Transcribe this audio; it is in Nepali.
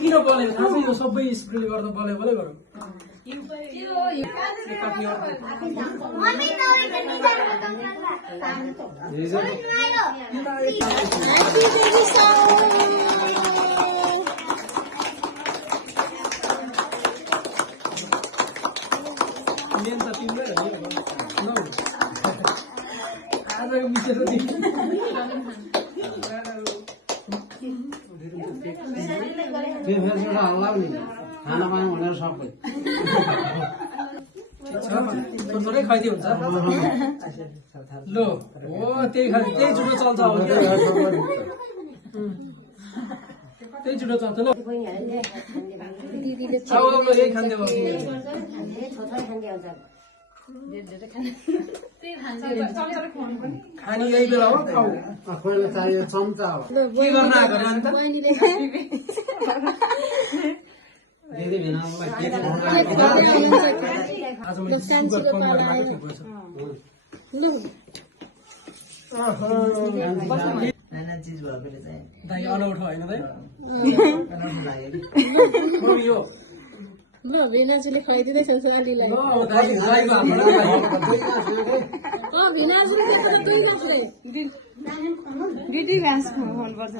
किन बोलेको थाहा छ यो सबै स्प्रे गर्दा बोले बोले गरौँ आजको विषय खाना पानी भनेर सबै थोरै खाइदियो हुन्छ ल हो त्यही जुटो चल्छ अब त्यही जुटो चल्छ ल यही खान्थ्यो खानी यही बेला हो खाऊ खोइले चाहियो चम्चा हो के गर्न आएको अन्त दिदी भिनालाई के आज मैले सुगर कम गरेर आएको चीज भएकोले चाहिँ दाइ अनौठो होइन दाइ यो ल भिनाजुले खुवाइदिँदैछ सालीलाई दाइको हातबाट भिनाजुले दिदी घाँस खुवाउनु पर्छ